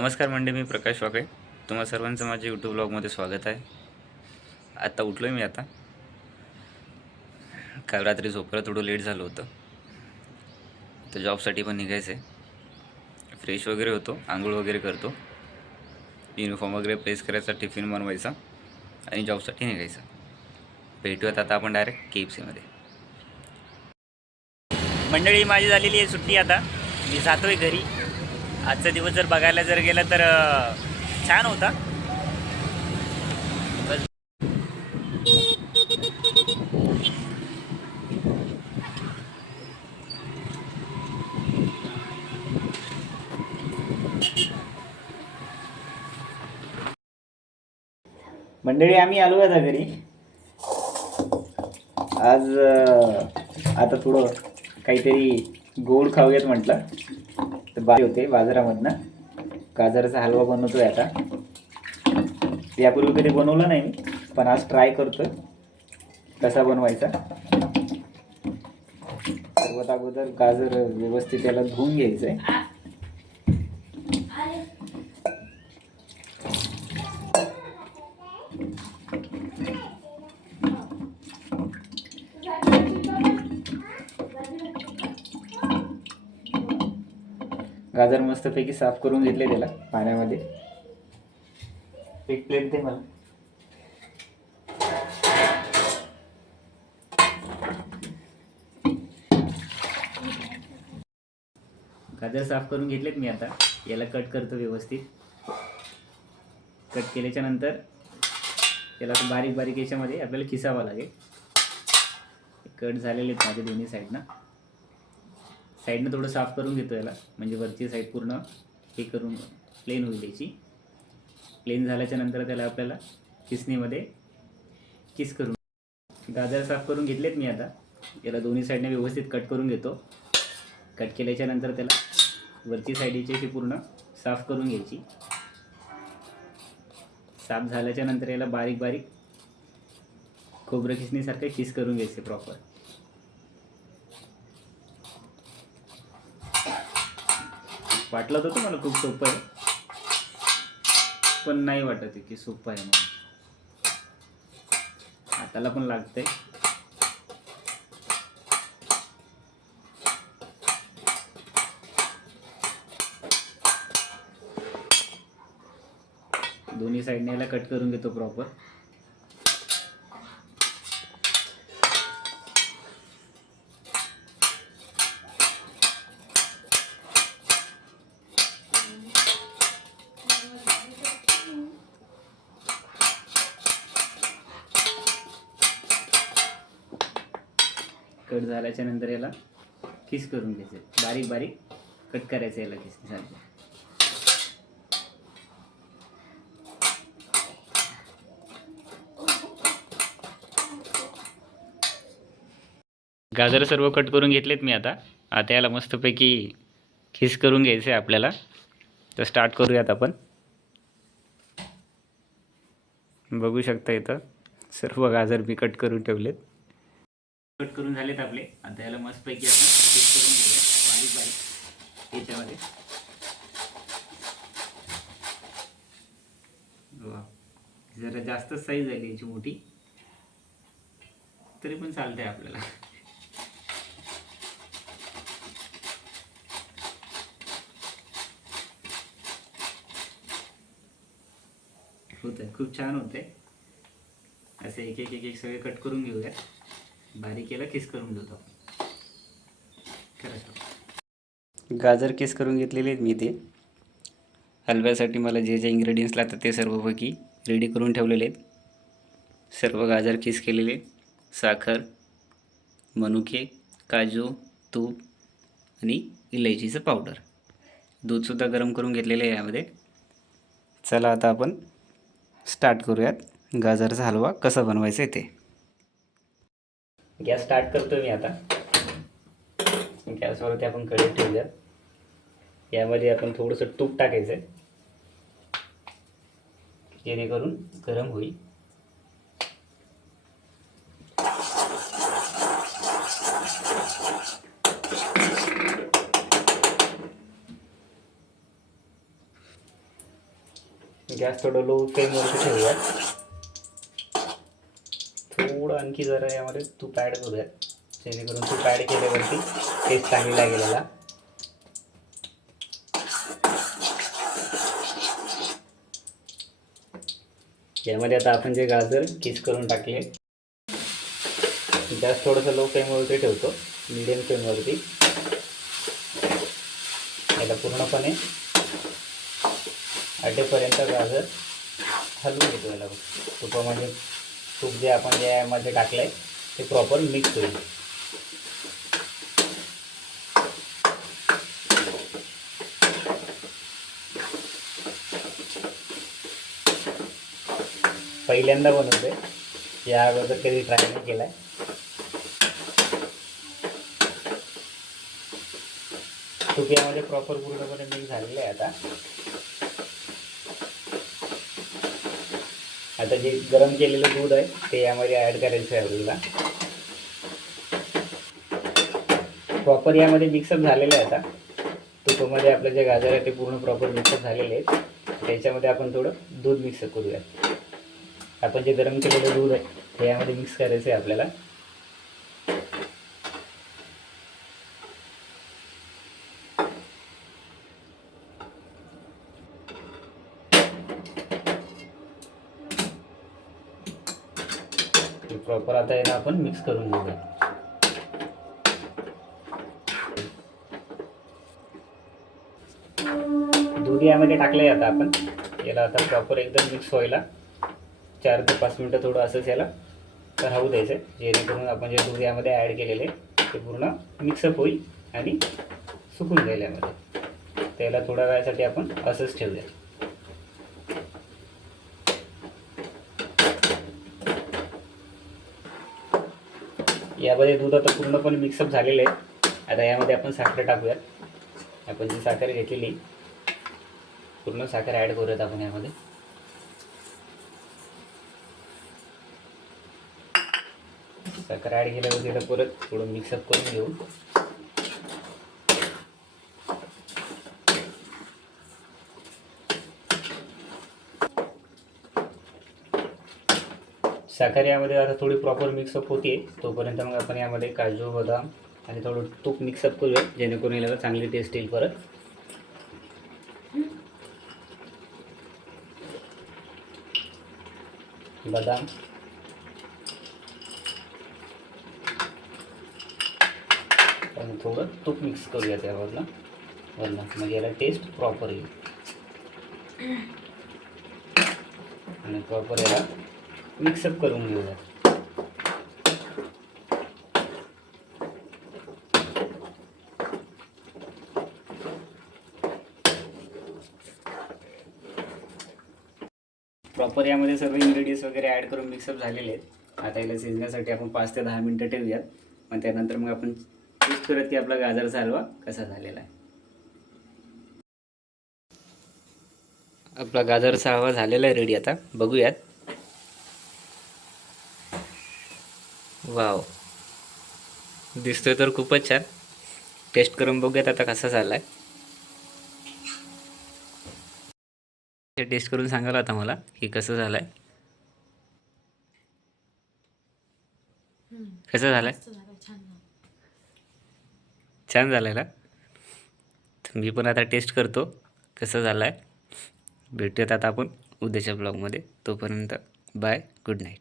नमस्कार मंडळी, मी प्रकाश वाकळे. तुम्हा सर्वांचं माझ्या यूट्यूब ब्लॉगमध्ये स्वागत आहे. आता उठलो आहे मी. आता काल रात्री झोपायला थोडं लेट झालं होतं, तर जॉबसाठी पण निघायचं आहे. फ्रेश वगैरे होतो, आंघोळ वगैरे करतो, युनिफॉर्म वगैरे प्रेस करायचा, टिफिन बनवायचा आणि जॉबसाठी निघायचं. भेटूयात आता आपण डायरेक्ट KFC मध्ये. मंडळी, माझी झालेली आहे सुट्टी. आता मी जातो आहे घरी. आजचा दिवस जर बघायला गेला तर छान होता. मंडळी, आम्ही आलो आता घरी. आज आता थोडं काहीतरी गोड खाऊयात म्हटलं, तर बाई होते बाजारामधनं गाजराचा हलवा बनवतोय. आता यापूर्वी कधी बनवलं नाही मी, पण आज ट्राय करतोय कसा बनवायचा. सर्वात अगोदर गाजर व्यवस्थित त्याला धुवून घ्यायचंय. गाजर मस्तपैकी साफ करून घेतले त्याला पाण्यामध्ये. एक प्लेट दे मला. गाजर साफ करून घेतलेत मी. आता याला कट करतो व्यवस्थित. कट केल्याच्या नंतर याला बारीक बारीक याच्यामध्ये आपल्याला किसावं लागेल. कट झालेले आहेत माझे दोन्ही साईडनं. थोडं साफ करून घेतो याला, म्हणजे वरची साईड पूर्ण हे करून प्लेन होईल याची. प्लेन झाल्याच्या नंतर त्याला आपल्याला किसणीमध्ये किस करून. गाजर साफ करून घेतलेत मी. आता याला दोन्ही साईडने व्यवस्थित कट करून घेतो. कट केल्याच्या नंतर त्याला वरची साईडची अशी पूर्ण साफ करून घ्यायची. साफ झाल्याच्या नंतर याला बारीक बारीक खोबरं किसणीसारखं किस करून घ्यायचे प्रॉपर. वाटलं होतं तुम्हाला खूप सोपं आहे, पण नाही वाटत आहे की सोपं आहे म्हणून. हाताला पण लागतंय. दोन्ही साईडने याला कट करून घेतो प्रॉपर. कट झाल्याच्या नंतर याला किस करून घ्यायचे. बारीक बारीक कट करायचं याला किसणीसारखं. गाजर सर्व कट करून घेतलेत मी. आता याला मस्तपैकी खिस करून घ्यायचं आहे आपल्याला. तर स्टार्ट करूयात आपण. बघू शकता इथं सर्व गाजर मी कट करून ठेवलेत. कट करून झालेत आपले. आता याला मस्तपैकी आपण खिस करून घेऊया बारीक बारीक याच्यामध्ये. जरा जास्त साईज झाली याची मोठी, तरी पण चालतंय आपल्याला. होत आहे, खूप छान होते. असे एक एक एक एक सगळे कट करून घेऊया. बारीक याला किस करून घेतो. गाजर किस करून घेतलेले आहेत मी. ते हलव्यासाठी मला जे जे इंग्रेडियंट्स लागतात ते सर्वपैकी रेडी करून ठेवलेले आहेत. सर्व गाजर किस केलेले, साखर, मनुके, काजू, तूप आणि इलायचीचं पावडर. दूधसुद्धा गरम करून घेतलेले आहे यामध्ये. चला आता आपण स्टार्ट करूयात गाजरचा हलवा कसा बनवायचा आहे ते. गॅस स्टार्ट करतो मी आता. गॅसवरती आपण कढई ठेवूयात. यामध्ये आपण थोडंसं तूप टाकायचं आहे, जेणेकरून गरम होईल. गॅस थोडं लो फ्लेमवरती ठेवूया. थोडं आणखी जरा यामध्ये तूप ॲड करूया, जेणेकरून तूप ॲड केल्यावरती टेस्ट चांगली लागेल याला. यामध्ये आता आपण जे गाजर किस करून टाकले, गॅस थोडंसं लो फ्लेमवरती ठेवतो, मीडियम फ्लेमवरती. याला पूर्णपणे आटेपर्यंत गाजर हलवून घेतो. याला तुपामध्ये तूप जे आपण यामध्ये टाकलं आहे ते प्रॉपर मिक्स होईल. पहिल्यांदा बनवतोय, या अगोदर कधी ट्राय नाही केला आहे. तूप यामध्ये प्रॉपर पूर्णपणे मिक्स झालेलं आहे. आता जे गरम केलेलं दूध आहे ते यामध्ये ॲड करायचं आहे आपल्याला. प्रॉपर यामध्ये मिक्सअप झालेलं आहे. आता तुपामध्ये आपलं जे गाजर आहे ते पूर्ण प्रॉपर मिक्सअप झालेले आहेत. त्याच्यामध्ये आपण थोडं दूध मिक्स करूया. आपण जे गरम केलेलं दूध आहे ते यामध्ये मिक्स करायचं आहे आपल्याला. प्रॉपर आता याला आपण मिक्स करून घेऊया. दूध यामध्ये टाकलंय. आता आपण याला आता प्रॉपर एकदम मिक्स व्हायला 4 ते 5 मिनटं थोडं असंच याला राहू द्यायचं, जेणेकरून आपण जे दूध यामध्ये ॲड केलेले ते पूर्ण मिक्सअप होईल आणि सुकून जाईल यामध्ये. त्याला थोड्या वेळासाठी आपण असंच ठेवूया. यामध्ये दूध आता पूर्णपणे मिक्सअप झालेलं आहे. आता यामध्ये आपण साखर टाकूयात. आपण जी साखर घेतलेली पूर्ण साखर ॲड करूयात आपण यामध्ये. साखर ॲड केल्यावर त्याला परत थोडं मिक्सअप करून घेऊ. साखर यामध्ये आता थोडी प्रॉपर मिक्सअप होते, तोपर्यंत मग आपण यामध्ये काजू, बदाम आणि थोडं तूप मिक्सअप करूया, जेणेकरून याला चांगली टेस्ट येईल. परत बदाम आणि थोडं तूप मिक्स करूया त्यावरनं म्हणजे याला टेस्ट प्रॉपर येईल. आणि प्रॉपर याला मिक्सअप करून घेऊया. प्रॉपर यामध्ये सर्व इन्ग्रेडियंट्स वगैरे ॲड करून मिक्सअप झालेले आहेत. आता याला शिजण्यासाठी आपण 5 ते 10 मिनटं ठेवूयात. मग त्यानंतर मग आपण टेस्ट करत की आपला गाजरचा हलवा कसा झालेला आहे. आपला गाजरचा हलवा झालेला आहे रेडी. आता बघूयात. वाव, दिसतोय तर खूपच छान. टेस्ट करून बघूयात आता कसा झाला आहे. टेस्ट करून सांगाल आता मला की कसं झालं आहे. कसं झालं आहे? छान झालं आहे ना. मी पण आता टेस्ट करतो कसं झालं आहे. भेटूयात आता आपण उद्याच्या ब्लॉगमध्ये. तोपर्यंत बाय, गुड नाईट.